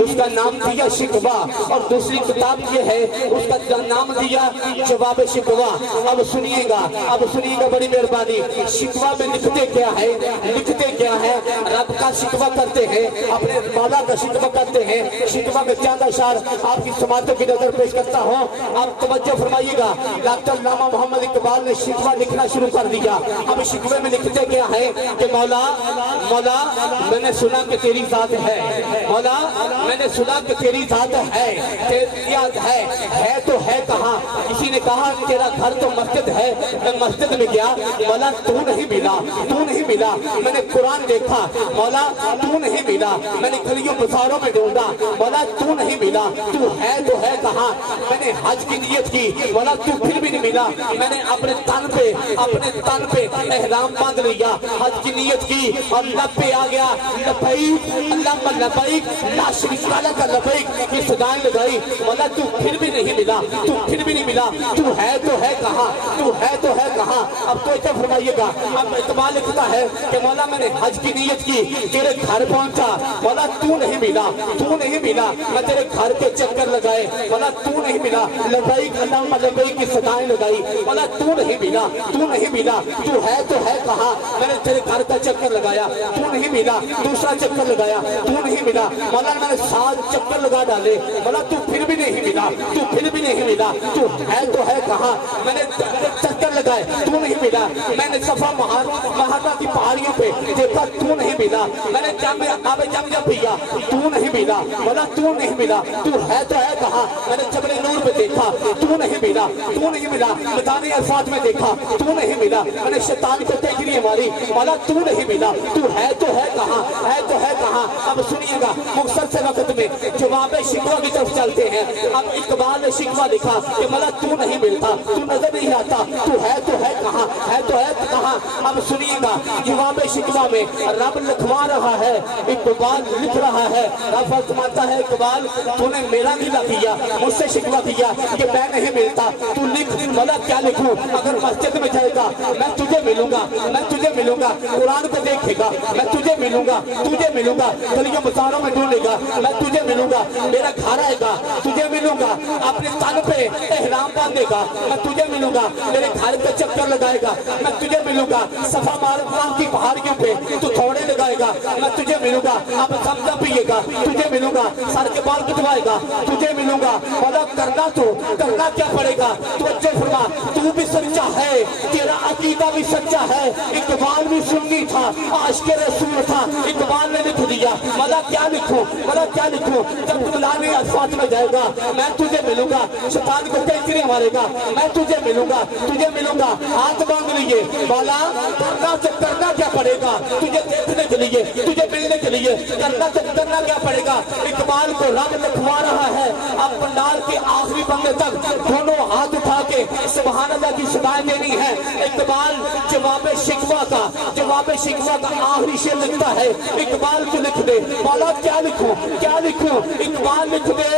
اس کا نام دیا شکوہ، اور دوسری کتاب یہ ہے اس کا نام دیا جواب شکوہ۔ اب سنیے گا بڑی مہربانی، شکوہ میں لکھتے کیا ہے؟ رب کا شکوہ کرتے ہیں، اپنے مولا کا شکوہ کرتے ہیں۔ شکوہ میں چند اشعار آپ کی سماعتوں کی نظر پیش کرتا ہوں، آپ توجہ فرمائیے گا۔ ڈاکٹر علامہ محمد اقبال نے شکوہ لکھنا شروع کر دیا۔ اب شکوے میں لکھتے کیا ہے کہ مولا میں نے سنا کہ تیری ذات ہے، مولا میں نے سنا کہ تیری ذات ہے تو ہے کہاں؟ کسی نے کہا تیرا گھر تو مسجد ہے، میں مسجد میں گیا، مولا تو نہیں ملا۔ میں نے قرآن دیکھا، مولا تو نہیں ملا۔ میں نے گلیوں بازاروں میں ڈھونڈا، مولا تو نہیں ملا۔ تو ہے کہاں؟ میں نے حج کی نیت کی، مولا تو پھر بھی نہیں ملا۔ میں نے اپنے تن پہ احرام باندھ لیا، حج کی نیت کی اور لب پہ آ گیا لبیک اللہم لبیک لا شریک لک لبیک کی صدائیں لگائی، مولا تو پھر بھی نہیں ملا۔ تو ہے کہاں؟ اب تو اتنا فرمائیے گا۔ اب اقبال لکھتا ہے کہ مولا میں نے حج کی نیت کی، تیرے گھر پہنچا، مولا تو نہیں ملا۔ میں تیرے گھر کے چکر لگائے، مولا تو نہیں ملا۔ لبیک اللہم لبیک کی صدائیں لگائی، مولا تو نہیں ملا۔ تو ہے کہاں؟ میں نے تیرے گھر کا چکر لگایا، تو نہیں ملا۔ دوسرا چکر لگایا، تو نہیں ملا۔ مولا میں نے 7 چکر لگا ڈالے، مولا تو پھر بھی نہیں ملا۔ تو ہے کہاں؟ میں نے چکر لگائے، تو نہیں ملا۔ میں نے صفا مہارا کی پہاڑیوں پہ دیکھا، تو نہیں ملا۔ میں نے جامعہ پیا، تو نہیں ملا، مولا تو نہیں ملا۔ تو ہے کہاں؟ میں نے جبل نور پہ دیکھا، تو نہیں ملا۔ میدان عرفات میں دیکھا، تو نہیں ملا۔ میں نے شیطان کو ٹیکری ماری، مولا تو نہیں ملا۔ تو ہے کہاں؟ اب سنیے گا، مختصر وقت میں جواب شکوہ کی طرف چلتے ہیں۔ اب اقبال نے شکوہ لکھا کہ مولا تو نہیں ملتا، تو نظر نہیں آتا، تو ہے کہاں؟ اب سنیے گا، جواب شکوہ میں رب لکھوا رہا ہے، اقبال لکھ رہا ہے۔ رب فرماتا ہے اقبال تو نے میرا گلہ کیا، مجھ سے شکوہ کیا کہ میں نہیں ملتا، تو لکھ مولا کیا لکھوں؟ اگر مسجد میں جائے گا میں تجھے ملوں گا، قرآن کو دیکھے گا میں تجھے ملوں گا، گلیوں بازاروں میں ڈھونڈے گا میں تجھے ملوں گا، میرا گھر آئے گا تجھے ملوں گا، اپنے تن پہ احرام باندھے گا میں تجھے ملوں گا، میرے گھر پہ چکر لگائے گا میں تجھے ملوں گا، صفا مروہ کی پہاڑیوں پہ تو تھوڑے لگائے گا میں تجھے ملوں گا، اب زمزم پیے گا تجھے ملوں گا، سر کے بال کٹوائے گا تجھے ملوں گا، مولا کرنا کیا پڑے گا؟ توجہ فرما، تو بھی سچا ہے، تیرا عقیدہ بھی سچا ہے۔ اقبال بھی سنی تھا، عاشق رسول تھا، اقبال نے لکھ دیا، مولا کیا لکھوں؟ جب تم لانے عرفات میں جائے گا میں تجھے ملوں گا، شیطان کو ٹیکری مارے گا میں تجھے ملوں گا، ہاتھ باندھ لیے، مولا کرنا کیا پڑے گا؟ تجھے دیکھنے کے لیے، تجھے ملنے کے لیے کرنا کیا پڑے گا؟ اقبال کو رب لکھوا رہا ہے۔ اب پنڈال کے آخری بندے تک دونوں ہاتھ اٹھا کے سبحان اللہ کی صدائیں دینی ہے۔ اقبال جواب شکوہ کا آخری شعر لکھتا ہے، اقبال کو لکھ دے، مولا کیا لکھوں؟ اقبال لکھ دے،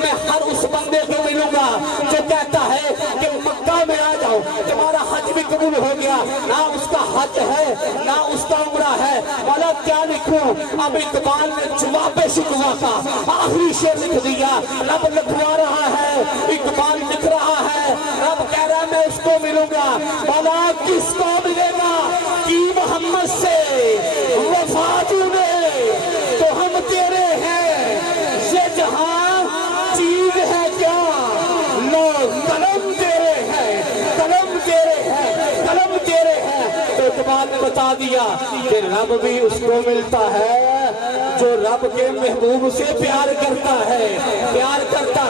میں ہر اس بندے کو ملوں گا جو کہتا ہے کہ مکہ میں آ جاؤ، تمہارا حج بھی قبول ہو گیا، نہ اس کا حج ہے نہ اس کا عمرہ ہے، مولا کیا لکھوں؟ اب اقبال نے جواب شکوہ کا آخری شعر لکھ دیا، رب لکھوا رہا ہے، اقبال لکھ رہا ہے، رب کہہ رہا ہے میں اس کو ملوں گا، مولا کس کو ملے گا؟ کی محمد سے وفا نے تو ہم تیرے ہیں، یہ جہاں چیز ہے کیا؟ لوگ قلم تیرے ہیں، تو اقبال نے بتا دیا کہ رب بھی اس کو ملتا ہے جو رب کے محبوب سے پیار کرتا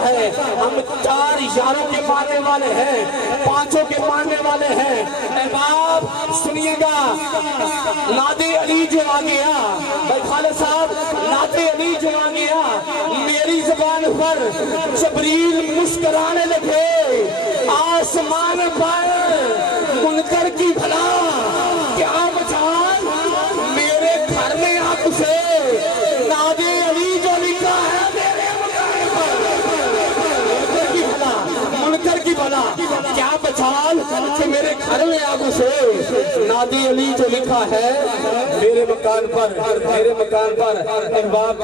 ہے۔ ہم 4 یاروں کے ماننے والے ہیں، 5 کے ماننے والے ہیں۔ احباب سنیے گا، ناد علی جو آ گیا، بھائی خالد صاحب، ناد علی جو آ گیا، میری زبان پر جبریل مسکرانے لگے، آسمان پر منکر کی بھلا کیا بچان میرے گھر میں آپ سے ناد علی جو لکھا ہے میرے مکان پر، منکر کی بھلا کیا بچان کہ میرے گھر میں آپ سے ناد علی جو لکھا ہے میرے مکان پر۔ احباب